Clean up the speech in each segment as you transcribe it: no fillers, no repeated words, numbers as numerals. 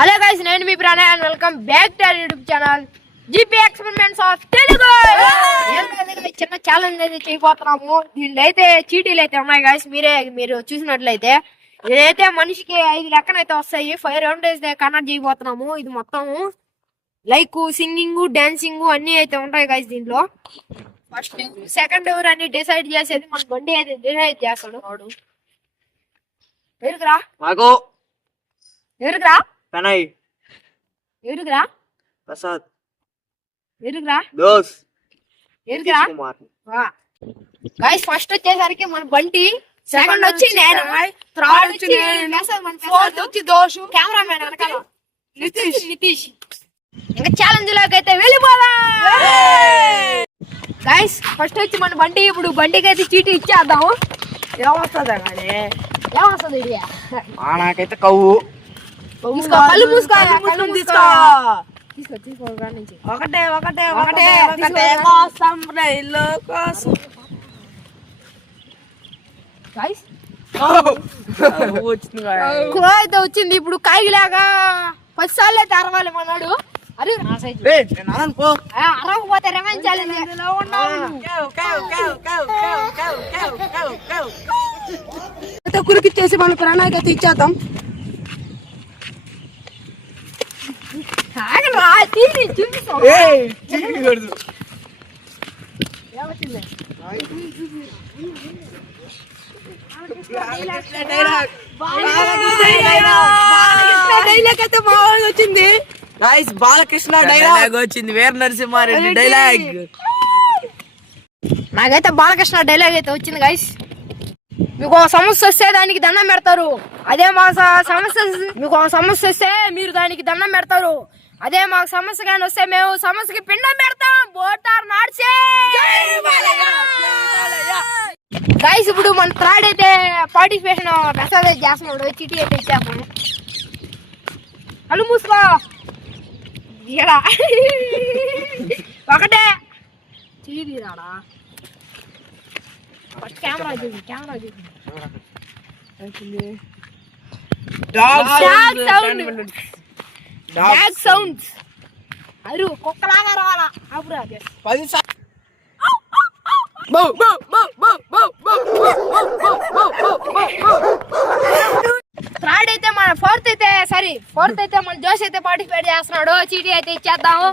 Hello guys, నేను మీ Pranay and welcome back to our YouTube channel GP experiments of Telugu. చిన్న challenge అయితే చేయబోతున్నాము. దీనిలో అయితే చీటీలు అయితే ఉన్నాయి గైస్. మీరు చూసినట్లయితే ఇదైతే మనిషికి 5 లెక్కనైతే వస్తాయి. 5 రౌండ్ అయితే కనెక్ట్ చేయబోతున్నాము. ఇది మొత్తం లైక్ సింగింగ్, డాన్సింగ్ అన్ని అయితే ఉంటాయి గైస్. దీంట్లో ఫస్ట్ సెకండ్ ఎవరు అని డిసైడ్ చేసేది మన బండి అయితే డిసైడ్ చేస్తాడు. వాడు ఎరుకురా ఎరుకురా ప్రణయ్, ఎరుకురా ప్రసాద్, ఎరుకురా దోస్, ఎరుకురా కుమార్. గైస్ ఫస్ట్ వచ్చేసరికి మన బంటి, సెకండ్ వచ్చి నేను, థర్డ్ వచ్చి ఫోర్త్ వచ్చి దోషు, కెమెరామెన్ వెనకాల నితీష్. ఇంకా ఛాలెంజ్ లోకి అయితే వెళ్ళిపోదాం. గైస్ ఫస్ట్ వచ్చి మన బండి, ఇప్పుడు బండికి అయితే చీటీ ఇచ్చేద్దాము. ఏమొస్తుందా కానీ ఏమొస్తుంది నాకైతే కవ్వు కళ్ళు మూసుకో. ఒకటే ఒకటే ఒకటే ఒకటే కోసం రైలు కోసం అయితే వచ్చింది. ఇప్పుడు కాయలాగా 10 సార్లు అయితే అరవాలి మనాడు. అరే అరవకపోతే రివెంజ్ ఛాలెంజ్ కురికిచ్చేసి మన ప్రాణానికి అయితే ఇచ్చేద్దాం. వచ్చింది బాలకృష్ణ డైలాగ్ వచ్చింది. వీర నరసింహారెడ్డి డైలాగ్. నాకైతే బాలకృష్ణ డైలాగ్ అయితే వచ్చింది గైస్. మీకు ఒక సమస్య వస్తే దానికి దండం పెడతారు. అదే మా సమస్య, మీకు ఒక సమస్య వస్తే మీరు దానికి దండం పెడతారు. అదే మాకు సమస్య కానీ వస్తే మేము సమస్యకి పిండం పెడతాం. బోటార్ నాడ్సే గైస్. ఇప్పుడు మన థర్డ్ అయితే పార్టిసిపేషన్ మెసేజ్ అయితే చేస్తున్నాడు. చీటీ అయితే ఇచ్చేస్తాము. కళ్ళు మూసుకో. ఒకటే చీటీ రాడా. కెమెరా చూసి డాగ్ సౌండ్స్. అరు కుక్కలాగా రావాలా. అప్పుడు థర్డ్ అయితే మన ఫోర్త్ అయితే మన జోష్ అయితే పార్టిసిపేట్ చేస్తున్నాడు. చీటీ అయితే ఇచ్చేద్దాము.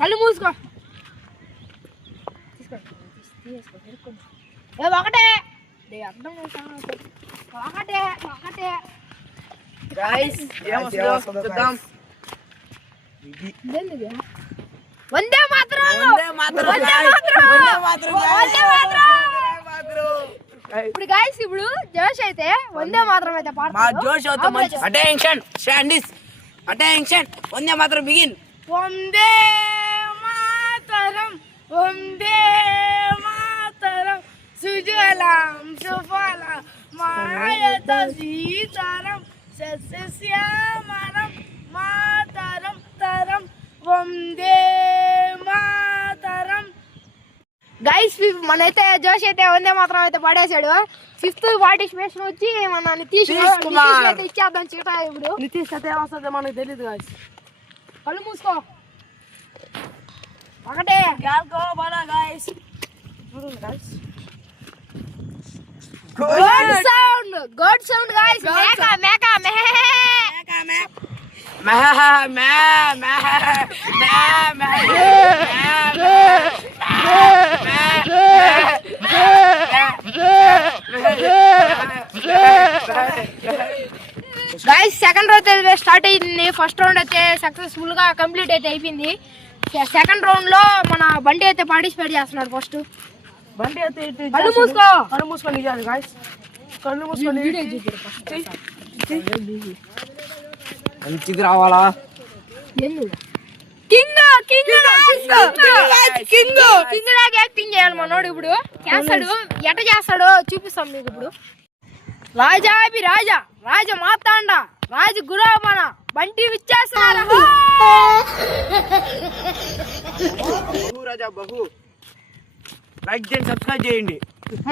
కళ్ళు మూసుకో. ఒకటే ఒకటే ఒకటే వందే మాత్రం. ఇప్పుడు గైస్, ఇప్పుడు జోష్ అయితే వందే మాత్రం అయితే పాడుతున్నాడు. అటెన్షన్ స్టాండిస్, అటెన్షన్, వందే మాత్రం బిగిన్. వందే మాతరం, వందే మాతరం, సుజలాం సుఫలాం మాయత సీతారం, సస్యశ్యామలం మాతరం తరం, వందే మాతరం. గైస్ మనైతే జోష్ అయితే వందే మాత్రం అయితే పడేసాడు. 5th పార్టిసిపేషన్ వచ్చి మన నితీష్ అయితే ఇచ్చేద్దాం చీట. ఇప్పుడు నితీష్ అయితే ఏమొస్తుందో మనకు తెలియదు గాయస్. కళ్ళు మూసుకో. ఒకటే good sound guys. Meka Meka guys. Second round అయితే స్టార్ట్ అయింది. ఫస్ట్ రౌండ్ అయితే సక్సెస్ఫుల్ గా కంప్లీట్ అయితే అయిపోయింది. సెకండ్ రౌండ్ లో మన బండి అయితే పార్టిసిపేట్ చేస్తున్నాడు. ఫస్ట్ బండి అయితే కళ్ళు మూసుకో. కళ్ళు మూసుకొని గాయస్, కళ్ళు మూసుకొని మంచిది రావాలా. కింగ్ లాగా యాక్టింగ్ చేయాలి మనోడు. ఇప్పుడు చేస్తాడు. ఎట చేస్తాడో చూపిస్తాం మీకు. ఇప్పుడు రాజాభి రాజా రాజ మాతాండ రాజ గురామణ బంటి విచ్చేస్తున్నారు. లైక్ చేయండి, సబ్స్క్రైబ్ చేయండి.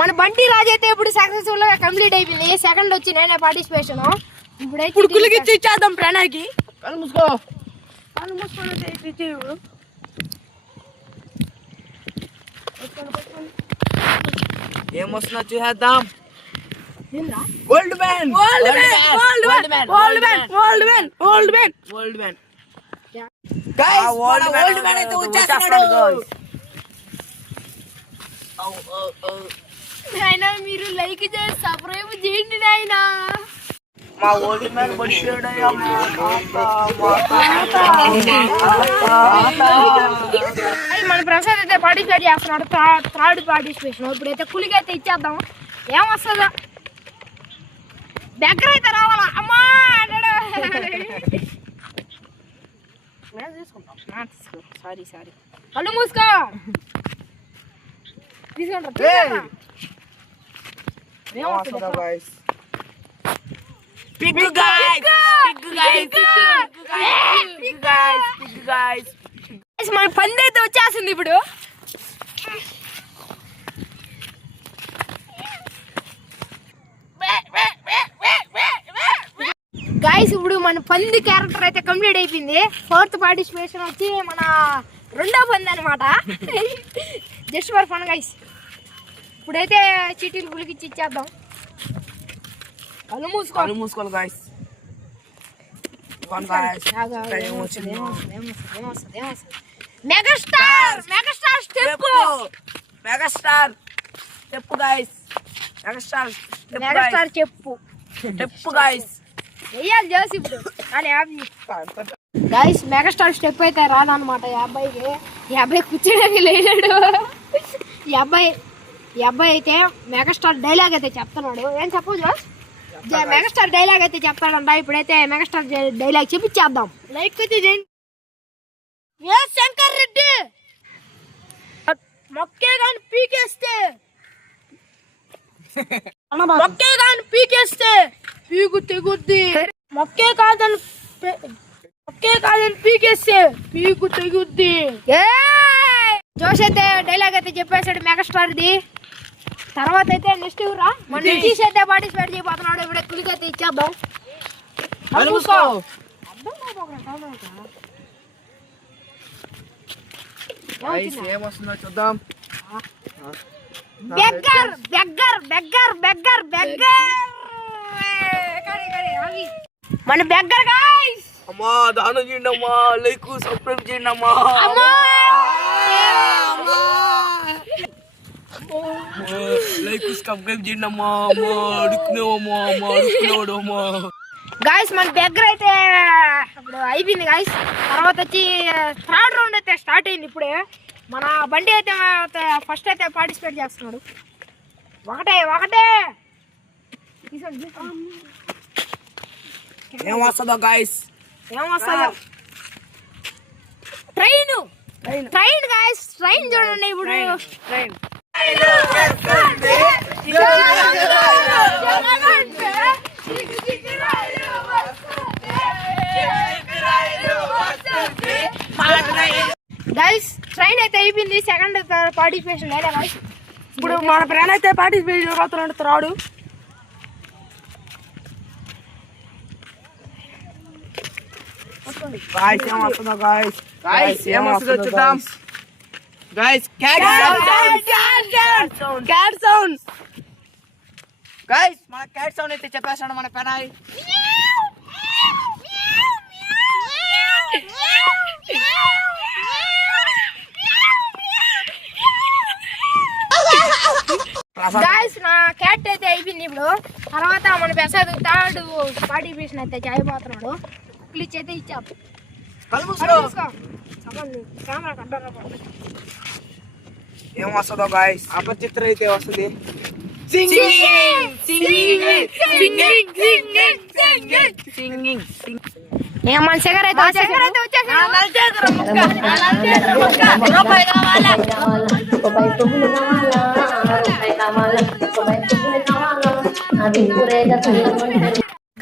మన బంటి రాజు అయితే ఇప్పుడు సక్సెస్ఫుల్ గా కంప్లీట్ అయిపోయింది. సెకండ్ వచ్చి నేనే పార్టిసిపేషన్. ఇప్పుడైతే పుడుకులకి ఇచ్చేద్దాం ప్రణయ్కి. కళ్ళు మూసుకో. కళ్ళు మూసుకొని ఇచ్చేయు. ఏమొస్తున్నా చూసేద్దాం. ఏంద్రా? Old man. Guys, old man అయితే వచ్చేస్తున్నాడు. నాయనా మీరు లైక్ చేసి సబ్స్క్రైబ్ చేయండి నాయనా. మా ఓల్డ్ మ్యాన్ వచ్చాడయ్యా. మన ప్రసాద్ అయితే పార్టిసిపేట్ చేస్తున్నాడు. Third participation. ఇప్పుడైతే కులికి అయితే ఇచ్చేద్దాం. ఏమొస్తుందో దగ్గర అయితే రావాలా. అమ్మా సారీ కళ్ళు మూసుకో. తీసుకుంటా. ఏమొస్తుందో guys. Pig guys. మన పంది అయితే వచ్చేస్తుంది ఇప్పుడు. గైస్ ఇప్పుడు మన పంది క్యారెక్టర్ అయితే కంప్లీట్ అయిపోయింది. ఫోర్త్ పార్టిసిపేషన్ వచ్చి మన రెండో పంది అనమాట. Just for fun guys. ఇప్పుడైతే చీటీలు పులికిచ్చి ఇచ్చేద్దాం. కళ్ళు మూసుకోవాలి guys. Megastar step guys. Megastar చెప్పు స్టెప్ guys. వెయ్యాలి చేసి ఇప్పుడు. కానీ గైస్ మెగాస్టార్ స్టెప్ అయితే రాదనమాట. ఈ అబ్బాయి కూర్చోడానికి లేడాడు. ఈ అబ్బాయి అయితే మెగాస్టార్ డైలాగ్ అయితే చెప్తున్నాడు. ఏం చెప్పదు మెగాస్టార్ డైలాగ్ అయితే చెప్తాడంట. ఇప్పుడైతే మెగాస్టార్ డైలాగ్ చెప్పించేద్దాం. లైక్ అయితే చేయండి. శంకర్ రెడ్డి మొక్కే కానీ పీకేస్తే పీకు తెగుద్ది. మొక్కే కాదని పీకేస్తే పీకు తెగుద్ది. జోష్ అయితే డైలాగ్ అయితే చెప్పేసాడు మెగాస్టార్ది. తర్వాత అయితే నెక్స్ట్ ఊరా మన నితీష్ అయితే పార్టిసిపేట్ చేయబోతున్నాడు. ఇప్పుడు కులికి అయితే ఇచ్చేద్దాం. ఏమొస్తుందో చూద్దాం. బెగ్గర్ మన బెగ్గర్ గాయ్స్. అమ్మా దానం చేయండి అమ్మా. లైక్ సబ్స్క్రైబ్ చేయండి అమ్మా. లైక్ సబ్స్క్రైబ్ చేయండి అమ్మా. అడుక్కునేవమ్మా. గాయస్ మన దగ్గర అయితే ఇప్పుడు అయిపోయింది గాయస్. తర్వాత వచ్చి థర్డ్ రౌండ్ అయితే స్టార్ట్ అయింది. ఇప్పుడే మన బండి అయితే ఫస్ట్ అయితే పార్టిసిపేట్ చేస్తున్నాడు. ఒకటే ఏమొస్తుందో గాయస్. ఏమొస్తుందో ట్రైన్ గాయస్. ట్రైన్ చూడండి ఇప్పుడు. గైస్ ట్రైన్ అయితే అయిపోయింది. సెకండ్ పార్టిసిపేషన్ లేదా గైస్. ఇప్పుడు మన ప్రణయ్ అయితే పార్టిసిపేట్ చేయబోతున్నాడు. త్రాడు ఏమొస్తుందో చూద్దాం. Guys, cat sound. Guys, మన cat sound అయితే చెప్పేసాడు మన పెనాయ్. గాయస్ నా క్యాట్ అయితే అయిపోయింది ఇప్పుడు. తర్వాత మన ప్రసాద్ థర్డ్ పార్టిసిపేషన్ అయితే చేయబోతున్నాడు. క్లిచ్ అయితే ఇచ్చాం. ఏమొస్తుందో గాయస్. అపచిత్ర అయితే వస్తుంది. మన శేఖర్ అయితే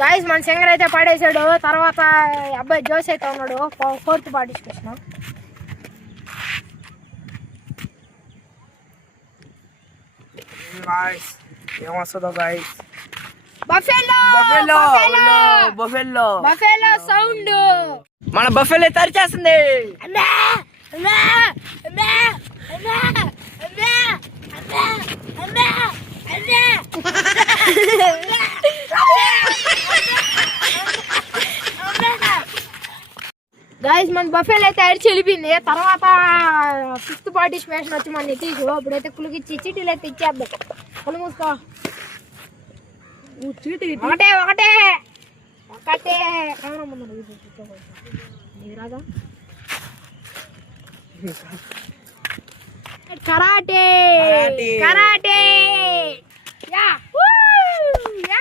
గాయస్ మన సింగర్ అయితే పాడేశాడు. తర్వాత అబ్బాయి జోష్ అయితే ఉన్నాడు. Fourth participation. ఏమొస్తుందో guys. Buffalo buffalo buffalo sound. మన బఫెల్లో తరిచేస్తుంది. గైస్ మన బఫెల్ అయితే అరిచి వెళ్ళిపోయింది. తర్వాత 5th పార్టిసిపేషన్ వచ్చి మన నితీష్. ఇప్పుడైతే కులికిచ్చి చీటీలు అయితే ఇచ్చేద్దాం. కళ్ళు మూసుకో. ఒకటే ఒకటే ఒకటే రాదా కరాటే కరాటే యా యా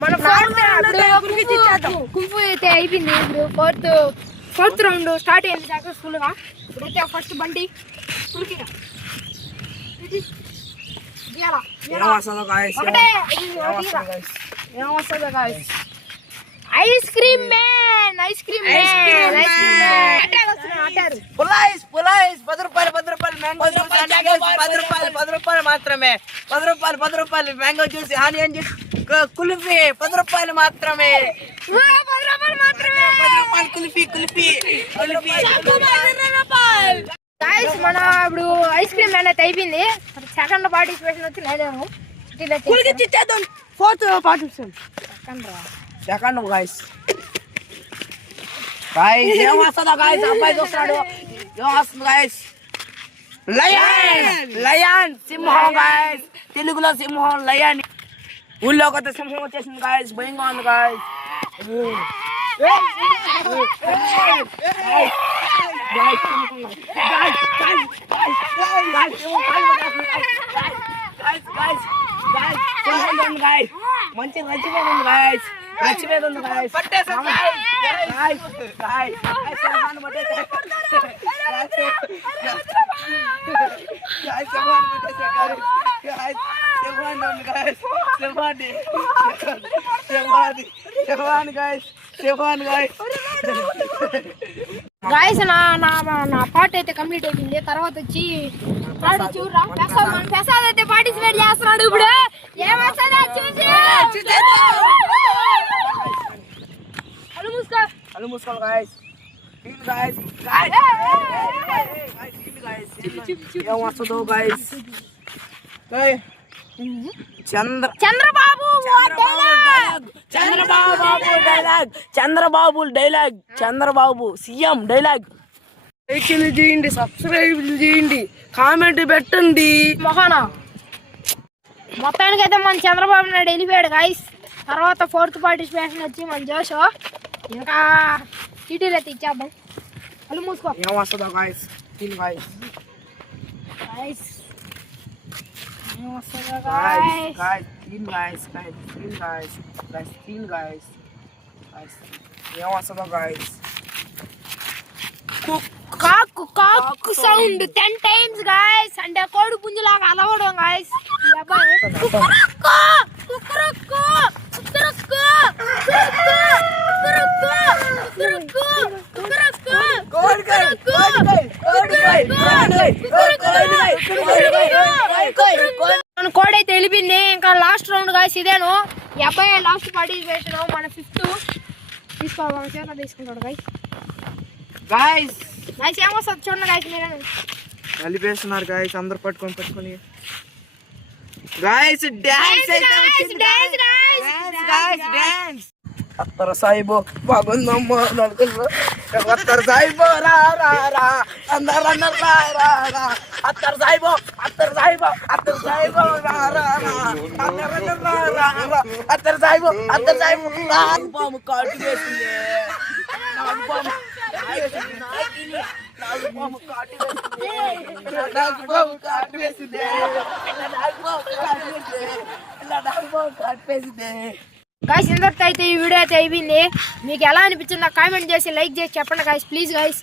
మన కుంఫు అయితే అయిపోయింది. ఇప్పుడు ఫోర్త్ రౌండ్ స్టార్ట్ అయింది సక్సెస్ఫుల్ గా. ఇప్పుడైతే ఫస్ట్ బండి ice cream man ice cream man అంటారు. పులాయిస్ 10 రూపాయలు మ్యాంగో జ్యూస్ 10 రూపాయలు మాత్రమే. 10 రూపాయలు mango juice onion juice kulfi 10 రూపాయలు మాత్రమే. 10 రూపాయలు మాత్రమే. కుల్ఫీ గాయ్స్ మన ఇప్పుడు ఐస్ క్రీమ్ మ్యాన్ అయితే అయిపోయింది. సెకండ్ పార్టిసిపేషన్ వచ్చి నేనేమో ఫోర్త్ పార్టిసిపేషన్ సెకండ్ గాయ్స్. ఏం వస్తుందో గాయ్స్, అబ్బాయి చూస్తున్నాడు. ఏం వస్తుంది గాయ్స్? లయన్ సింహం గాయ్స్. తెలుగులో సింహం లయన్. ఊళ్ళో కొత్త సింహం వచ్చేసింది గాయ్స్. భయంగా ఉంది గాయ్స్. మంచి నచ్చిపోతుంది గాయ్స్. నచ్చిపోతుంది గాయ్స్. గాయస్ నా పార్ట్ అయితే కంప్లీట్ అయిపోయింది. తర్వాత వచ్చి ప్రసాద్ అయితే పార్టిసిపేట్ చేస్తున్నాడు. ఇప్పుడు ఏమొస్తుందో చూసి హలో మూసుకోవాలి గాయస్. ఏం వస్తుందో guys? Chandrababu CM dialogue. Like చేయండి, సబ్స్క్రైబ్ చేయండి, కామెంట్ పెట్టండి. మొహానా మొత్తానికి అయితే మన చంద్రబాబు నాయుడు వెళ్ళిపోయాడు గాయస్. తర్వాత 4th పార్టిసిపేషన్ వచ్చి మన జోషో. ఇంకా చీటీలు అయితే ఇచ్చేద్దాం. కళ్ళు మూసుకో. ఏం వస్తుందో గాయస్? గాయస్ ఏం వస్తుందో గాయస్? కాకు సౌండ్ 10 times గాయస్. అంటే కోడి పుంజులాగా అలవడం గాయస్. కోడి అయితే వెళ్ళిపోయింది. ఇంకా లాస్ట్ రౌండ్ గాయస్ ఇదేను. ఈ అబ్బాయి లాస్ట్ పార్టిసిపేషన్ మన 5th తీసుకోవాలి. చేత తీసుకుంటాడు గాయస్. గాయస్ ఏమొస్తుంది చూడండి గాయస్. మీరు కలిపేస్తున్నారు గాయస్. అందరు పట్టుకొని గాయస్ డాన్స్ అత్తర సాయిబో బాగుందమ్మో నడుకుల్లో. అత్తర సాయిబో రా అందరు అత్తర సాయిబో అత్తర సాయిబో అత్తర సాయిబో పాము కాటు వేసింది. నాగపాము కాటు వేసింది. ఇలా నాగపాము కాటు వేసింది. ఇలా నాగపాము కాటు వేసింది. ఇలా నాగపాము కాటు వేసింది. గాయస్ ఇంతటితో అయితే ఈ వీడియో అయితే అయిపోయింది. మీకు ఎలా అనిపించిందో కామెంట్ చేసి లైక్ చేసి చెప్పండి గాయస్ ప్లీజ్ గాయస్.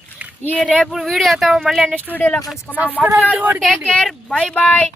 ఈ రేపు వీడియోతో మళ్ళీ నెక్స్ట్ వీడియోలో కలుసుకుందాం. Take care, bye bye.